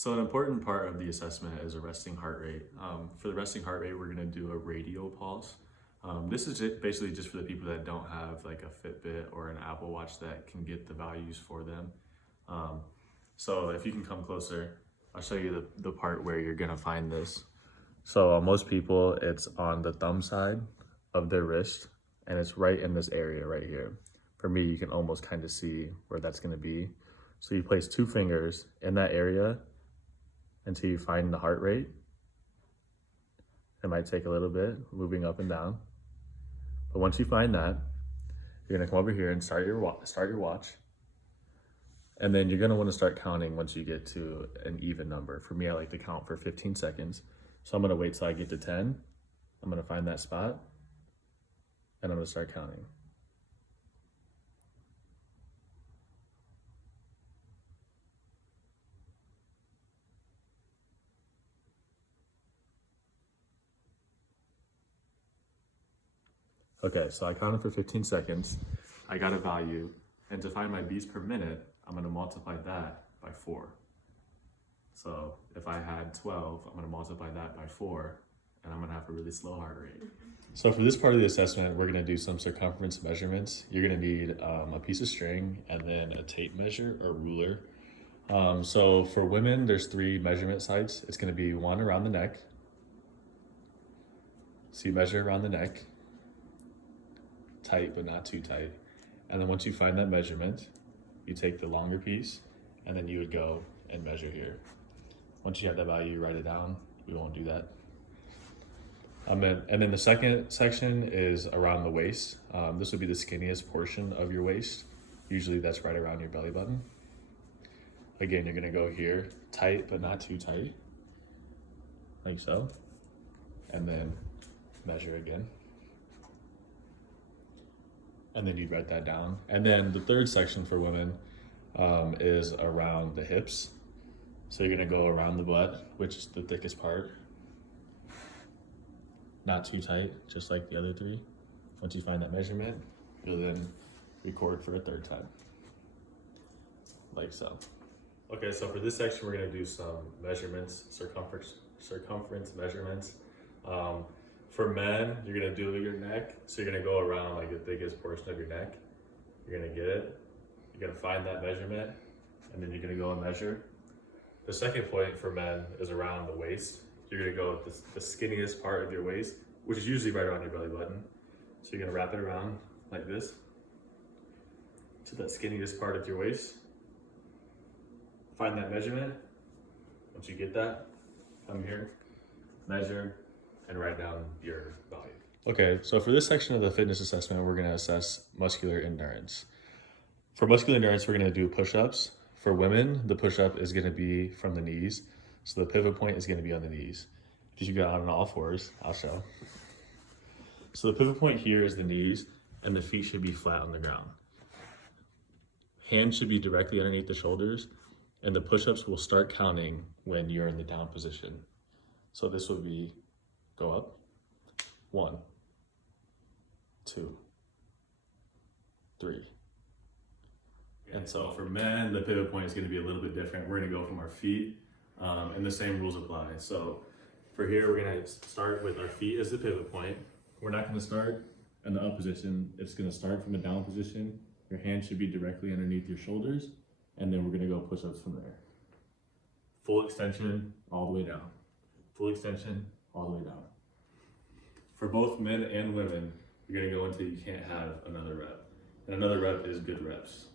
So an important part of the assessment is a resting heart rate. For the resting heart rate, we're gonna do a radial pulse. This is basically just for the people that don't have like a Fitbit or an Apple Watch that can get the values for them. Um, so if you can come closer, I'll show you the part where you're gonna find this. So most people, it's on the thumb side of their wrist, and it's right in this area right here. For me, you can almost kind of see where that's gonna be. So you place 2 fingers in that area until you find the heart rate. It might take a little bit, moving up and down. But once you find that, you're gonna come over here and start your watch. And then you're gonna wanna start counting once you get to an even number. For me, I like to count for 15 seconds. So I'm gonna wait till I get to 10. I'm gonna find that spot, and I'm gonna start counting. Okay, so I counted for 15 seconds. I got a value, and to find my beats per minute, I'm gonna multiply that by 4. So if I had 12, I'm gonna multiply that by 4, and I'm gonna have a really slow heart rate. So for this part of the assessment, we're gonna do some circumference measurements. You're gonna need a piece of string and then a tape measure or ruler. So for women, there's 3 measurement sites. It's gonna be 1 around the neck. So you measure around the neck, tight but not too tight. And then once you find that measurement, you take the longer piece and then you would go and measure here. Once you have that value, you write it down. We won't do that. And then the second section is around the waist. This would be the skinniest portion of your waist. Usually that's right around your belly button. Again, you're gonna go here, tight but not too tight, like so. And then measure again. And then you'd write that down. And then the third section for women is around the hips. So you're gonna go around the butt, which is the thickest part. Not too tight, just like the other 3. Once you find that measurement, you'll then record for a 3rd time, like so. Okay, so for this section, we're gonna do some measurements, circumference measurements. For men, you're gonna do your neck. So you're gonna go around like the biggest portion of your neck. You're gonna get it. You're gonna find that measurement, and then you're gonna go and measure. The second point for men is around the waist. You're gonna go with the skinniest part of your waist, which is usually right around your belly button. So you're gonna wrap it around like this to that skinniest part of your waist. Find that measurement. Once you get that, come here, measure, and write down your value. Okay, so for this section of the fitness assessment, we're gonna assess muscular endurance. For muscular endurance, we're gonna do push-ups. For women, the push-up is gonna be from the knees. So the pivot point is gonna be on the knees. If you go out on all 4s, I'll show. So the pivot point here is the knees, and the feet should be flat on the ground. Hands should be directly underneath the shoulders, and the push-ups will start counting when you're in the down position. So this would be go up, 1, 2, 3. And so for men, the pivot point is gonna be a little bit different. We're gonna go from our feet, and the same rules apply. So for here, we're gonna start with our feet as the pivot point. We're not gonna start in the up position. It's gonna start from the down position. Your hands should be directly underneath your shoulders, and then we're gonna go push-ups from there. Full extension all the way down. Full extension all the way down. For both men and women, you're gonna go until you can't have another rep. And another rep is good reps.